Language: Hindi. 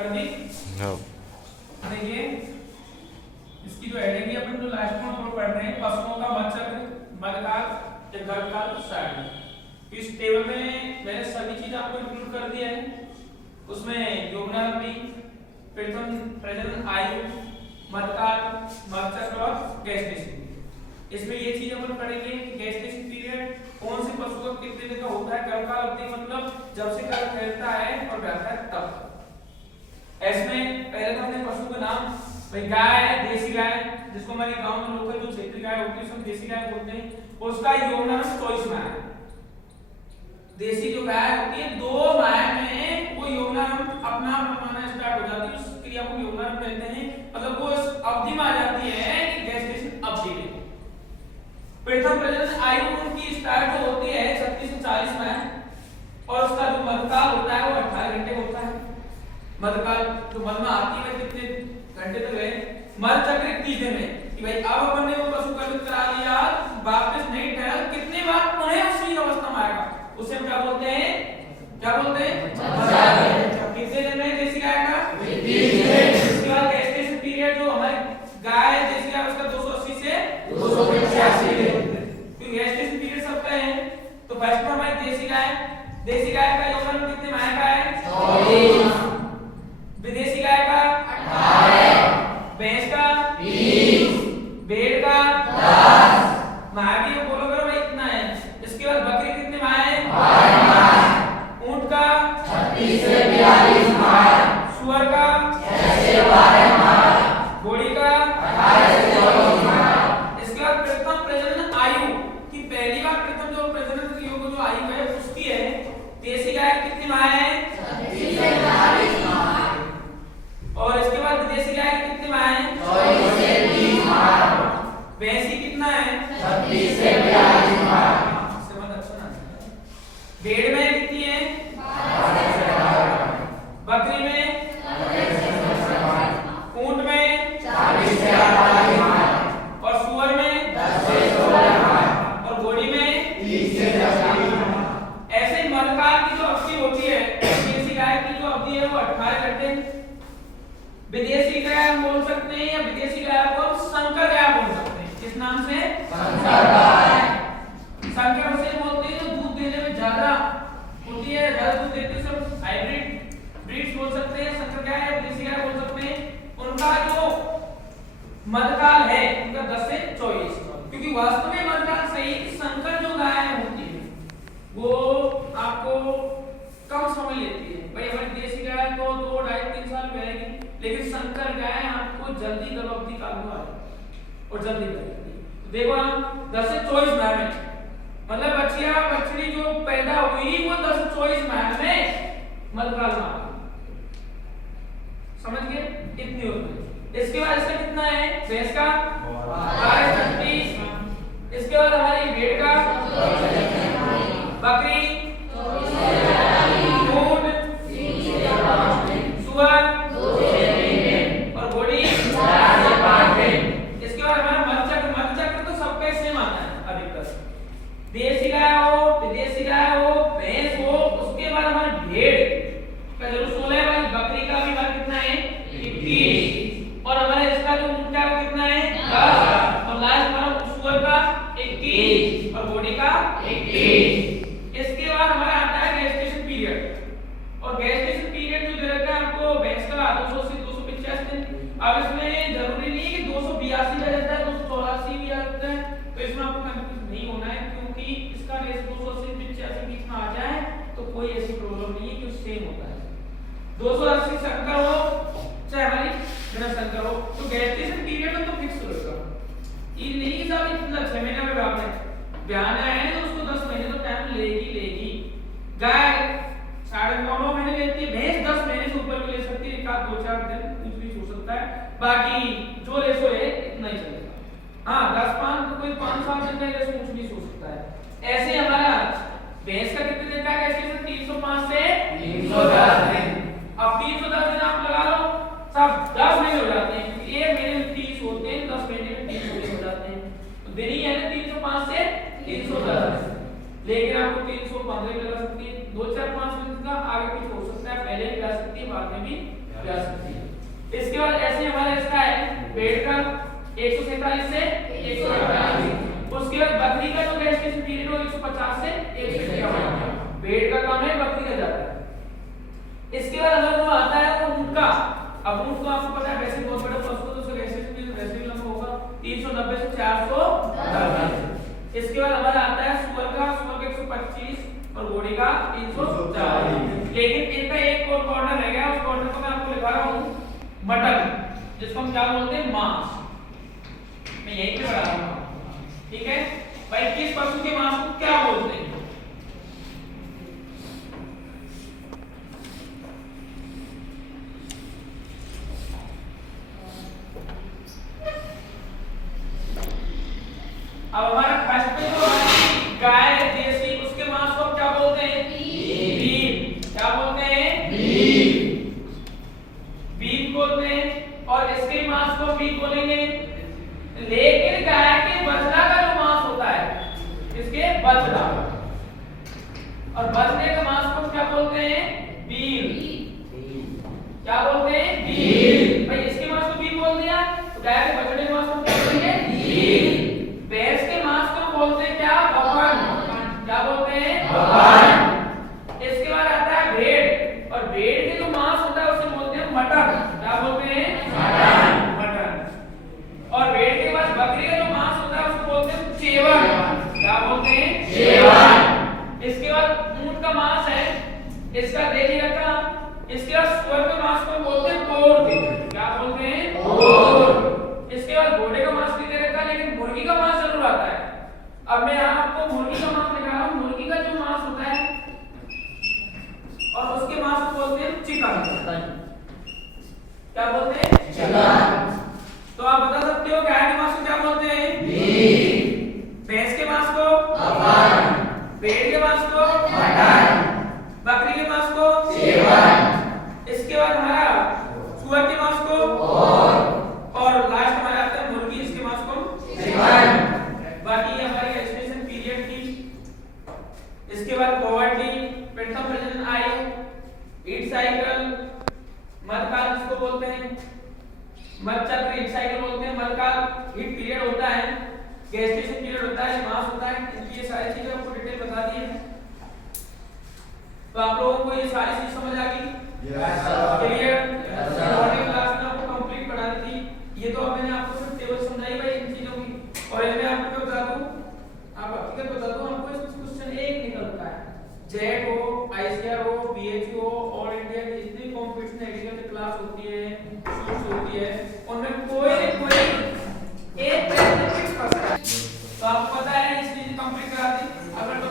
कर दी। हाँ। देखिए इसकी जो हेडिंग है अपन जो लास्ट में पढ़ रहे हैं पशुओं का मच्छर मध्यकाल या गर्भकाल सारणी। इस टेबल में मैंने सभी चीज आपको इंक्लूड कर दिया है। उसमें यौवनारंभी, प्रथम प्रजनन आयु, मध्यकाल, मच्छर और गेस्टेशन। इसमें ये चीज अपन पढ़ेंगे कि गेस्टेशन पीरियड कौन से पशु का कितने दिन का होता है, गर्भकाल अवधि मतलब जब से गर्भ फैलता है और बढ़ता है तब। इसमें पहले तो हमने पशु का नाम भाई गाय है, देसी गाय जिसको हमारे गांव में लोकल जो क्षेत्रीय गाय होती है उसको देसी गाय बोलते हैं, उसका यौवनांश 24 माह है। देसी जो गाय होती है 2 माह में वो यौवनांश अपना बनाना स्टार्ट हो जाती है, उस क्रिया को यौवनांश कहते हैं। मतलब वो उस अवधि में आ जाती है कि गेस्टेशन अवधि में। प्रथम प्रजनन आयु उनकी स्टार्ट जो होती है 36 से 40 माह और उसका जो मध्यकाल होता है वो 18 घंटे होता है। मध्यकाल जो मध में आती है कितने घंटे तक है, मध चक्र 21 दिन में कि भाई अब अपन ने वो पशु गर्भित करा लिया, वापस नहीं ठहर कितने बार पुनः उसी अवस्था में आएगा, उसे हम क्या बोलते हैं, क्या बोलते हैं मध्यकाल। कितने दिन में देसी गाय का 21 दिन। इसके बाद गेस्टेशन पीरियड जो हमारी गाय देसी गाय उसका 280 से 285 दिन। क्योंकि गेस्टेशन पीरियड सबका है तो फर्स्ट में हमारी देसी गाय का यौवन कितने माह का है 24, विदेशी गाय का 18, भैंस का 20, भेड़ का 10 माह भी बोलो करो भाई इतना है। इसके बाद बकरी कितने माह है 12 माह, ऊंट का 36 से 42 माह, सुअर का 6 से 12 माह, घोड़ी का 18 से 24 माह। इसके बाद प्रथम प्रजनन आयु की पहली बार प्रथम जो प्रजनन योग्य जो आयु है उसकी है देसी गाय कितनी माह है 36 से 42 माह और इसके बाद विदेशी गाय कितनी माह है 24 से 30 माह, भैंसी कितना है 36 से 42 माह। समझ अच्छा ना। भेड़ में कितनी है 12 से 18, बकरी में 18 से 22, ऊंट में 40 से 48 माह और सुअर में 10 से 16 माह और घोड़ी में 30 से 40 माह। ऐसे मध्यकाल की जो अवधि होती है देसी गाय की जो अवधि है वो 18 घंटे। विदेशी गाय हम बोल सकते हैं या विदेशी गाय को हम संकर गाय बोल सकते हैं। किस नाम से संकर गाय। संकर उसे बोलते हैं जो दूध देने में ज्यादा होती है, ज्यादा दूध देती है, सब हाइब्रिड ब्रीड्स बोल सकते हैं, संकर गाय या विदेशी गाय बोल सकते हैं। उनका जो मध्यकाल है उनका 10 से 24, क्योंकि वास्तव में मध्यकाल सही संकर जो गाय होती है वो आपको कम समय लेती है। भाई हमारी देसी गाय तो 2, 2.5, 3 साल में रहेगी, लेकिन संकर गाय आपको जल्दी गर्भवती काल में आएगी और जल्दी करेगी। तो देखो हम 10 से 24 माह में मतलब बच्चिया बछड़ी जो पैदा हुई वो 10 से 24 माह में मध्यकाल में आ गई। समझ गए कितनी होती है। इसके बाद इसका कितना है भैंस का 12 से 36, इसके बाद हमारी भेड़ का बकरी सुअर और घोड़ी 4 से 5 दिन। इसके बाद हमारा मध्यचक्र तो सबका सेम आता है अधिकतर। देसी गाय हो विदेशी गाय हो भैंस हो, उसके बाद हमारा भेड़ का जरूर 16 है, बकरी का भी हमारा कितना है 21 और हमारा इसका जो ऊंट का कितना है 10 और लास्ट हमारा सुअर का 21 और घोड़ी का 21। इसके बाद हमारा आता है गेस्टेशन पीरियड और गेस्टेशन पीरियड जो दे रखा है आपको भैंस का 200 से 285 दिन। अब इसमें जरूरी नहीं है कि 282 का रहता है 284 भी आ सकता है, तो इसमें आपको कंफ्यूज नहीं होना है क्योंकि इसका रेस 280 से 85 बीच में आ जाए तो कोई ऐसी प्रॉब्लम नहीं है कि सेम होता है। 280 संकर हो चाहे हमारी बिना संकर हो तो गेस्टेशन पीरियड में तो फिक्स रहेगा। ये नहीं साहब इतना 6 महीने में आपने ब्याना है तो उसको 10 महीने तो टाइम लेगी। गाय 9.5 महीने लेती है, भैंस 10 महीने से ऊपर भी ले सकती है, एक आध 2-4 दिन कुछ भी हो सकता है, बाकी जो रेशो है इतना ही चलेगा। हाँ 10-5 कोई 5-7 दिन का रेशो कुछ भी हो सकता है। ऐसे हमारा भैंस का कितने दिन का है 305 से 310 दिन। अब 310 दिन आप लगा लो सब 10 महीने हो जाते हैं क्योंकि 1 महीने में 30 होते हैं, 10 महीने में 30 हो जाते हैं, तो दिन ही है ना 305 से 310। लेकिन आपको 315 भी लगा सकती है, 2-4-5 दिन का आगे कुछ हो सकता है, पहले भी आ सकती है बाद में भी जा सकती है। इसके बाद ऐसे हमारा इसका है बेड का 147 से 148, उसके बाद बकरी का जो गेस्टेशन पीरियड हो 150 से 151, बेड का कम है बकरी का ज्यादा है। इसके बाद अगर वो आता है वो ऊंट का, अब ऊंट तो आपको पता है वैसे बहुत बड़ा पशु तो उसका गेस्टेशन पीरियड वैसे भी लंबा होगा 390 से 410। इसके बाद हमारा आता है सुअर का 125 और घोड़ी का 340। लेकिन इनका एक और कॉर्नर रह गया, उस कॉर्नर को मैं आपको लिखा रहा हूं मटन, जिसको हम क्या बोलते हैं मांस। मैं यहीं पे पढ़ा रहा हूं, ठीक है भाई। किस पशु के मांस को क्या बोलते हैं? अब हमारा फर्स्ट पे जो गाय देसी उसके मांस को क्या बोलते हैं? बीफ। क्या बोलते हैं? बीफ। बीफ बोलते हैं। और इसके मांस को बीफ बोलेंगे। लेकिन गाय के बछड़ा का जो मांस होता है, इसके बछड़ा और बछड़े का मांस को क्या बोलते हैं? बीफ। क्या बोलते हैं? बीफ। भाई इसके मांस को बीफ बोल दिया, तो गाय के बछड़े के मांस को क्या बोलेंगे? बीफ। भैंस के मांस को बोलते हैं क्या? बफन। क्या बोलते हैं? बफन। इसके बाद आता है भेड़, और भेड़ के जो मांस होता है उसे बोलते हैं मटन। क्या बोलते हैं? मटन। मटन। और भेड़ के बाद बकरी का जो मांस होता है उसको बोलते हैं चेवन। क्या बोलते हैं? चेवन। इसके बाद ऊंट का मांस है, इसका देख रखा। इसके बाद सुअर के मांस को बोलते हैं पोर्क। क्या बोलते हैं? पोर्क। इसके बाद घोड़े का मांस भी दे रखा, लेकिन मुर्गी का मांस जरूर आता है। अब मैं यहाँ आपको मुर्गी का मांस दिखा रहा हूँ। मुर्गी का जो मांस होता है और उसके मांस को बोलते हैं चिकन। क्या बोलते हैं? चिकन। तो आप बता सकते हो गाय के मांस को क्या बोलते हैं? बीफ। भैंस के मांस को बफन। भेड़ के मांस को मटन। बकरी के मांस को चेवन। इसके बाद हमारा सुअर के मांस को पोर्क, और लास्ट हमारा आता है मुर्गी, इसके मांस को चिकन। बाकी ये हमारी गेस्टेशन पीरियड थी। इसके बाद पोवर्टी, प्रथम प्रजनन आयु, ईट साइकिल, मध्यकाल जिसको बोलते हैं, मध्यचक्र, ईट साइकिल बोलते हैं। मध्यकाल हीट पीरियड होता है, गेस्टेशन पीरियड होता है, मास होता है। इनकी ये सारी चीजें आपको डिटेल बता दी है। तो आप लोगों को ये सारी चीज समझ आ गई? क्लियर? मॉर्निंग क्लास में आपको कंप्लीट पढ़ा दी थी। ये तो अब मैंने आपको सिर्फ टेबल समझाई भाई इन चीजों की। और इसमें आपको क्या बता दूं, आप हकीकत बता दूं आपको, इसमें क्वेश्चन एक निकलता है। जेट हो, आईसीआर हो, बीएचयू हो, ऑल इंडिया की जितनी कंपटीशन एग्रीकल्चर क्लास होती है, शूट्स होती है, उनमें कोई एक प्रश्न फिक्स फंसता है। तो आपको पता है इस चीज कंप्लीट करा दी। अगर तो